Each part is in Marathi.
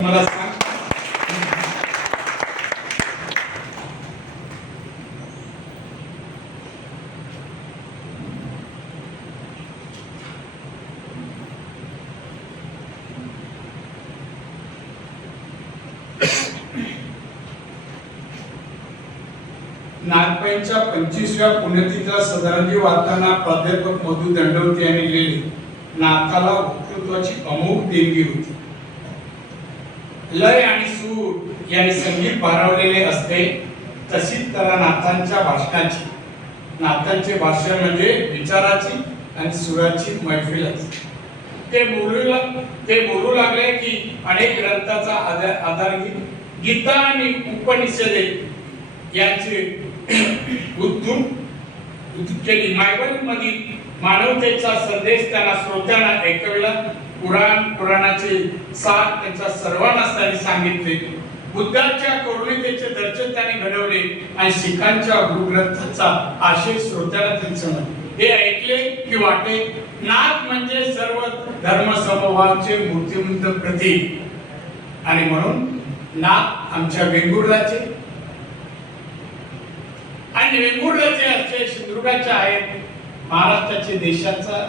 मला सांग. नागपंचमीच्या 25व्या पुण्यतिथीला श्रद्धांजली वाहताना प्राध्यापक मधु दंडवते यांनी लिहिली, नाथाला वक्तृत्वाची अमोघ देणगी होती. लय आणि सूर यांनी संगीत भारावलेले असते, तशीच त्याला नाथांच्या भाषणाची, नाथांचे भाषण म्हणजे विचाराची आणि सुराची मैफिलच. ते बोलू लागले की अनेक ग्रंथाचा आधार घेऊन गीता आणि उपनिषदे यांचे उद्धृत केली. बायबलमधील मानवतेचा संदेश त्यांना श्रोत्यांना ऐकविला. पुराणाचे सार त्यांच्या सर्वांना त्यांनी सांगितले. बुद्धाच्या करुणेचे दर्शन त्यांनी घडवले आणि शिखांच्या गुरुग्रंथाचा आशय श्रोत्याला त्यांनी समजले. हे ऐकले की वाटे, नाथ म्हणजे सर्व धर्म समभावाचे मूर्तिमंत प्रतीक. आणि म्हणून नाथ आमच्या वेंगुर्ल्याचे आणि वेंगुर्ल्याचे असे सिंधुदुर्गाचे आहेत, महाराष्ट्राचे देशाचा.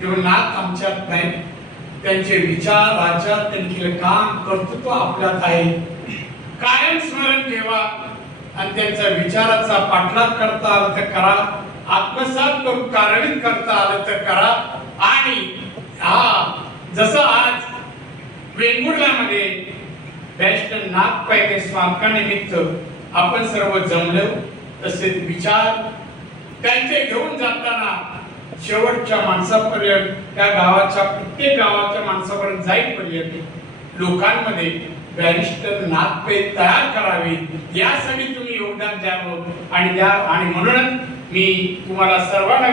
तेव्हा नाथ आमच्यात नाही, त्यांचे विचार राज्यात त्यांनी केले काम कर्तृत्व आपल्यात आहे. कायम स्मरण ठेवा आणि त्यांच्या विचाराचा पाठलाग करता आला तर करा, आत्मसात करून कार्यान्वित करता आलं तर करा. आणि जसं आज वेंगुर्ल्यामध्ये बॅरिस्टर नाथ पैठणे स्मारकानिमित्त आपण सर्व जमलो, तसेच विचार त्यांचे घेऊन जाताना शेवटच्या माणसापर्यंत, त्या गावाच्या प्रत्येक गावाच्या माणसापर्यंत जाईपर्यंत लोकांमध्ये बॅरिस्टर नाथ पैठणे तयार करावे, यासाठी तुम्ही योगदान द्यावं आणि म्हणूनच मी तुम्हाला सर्वांना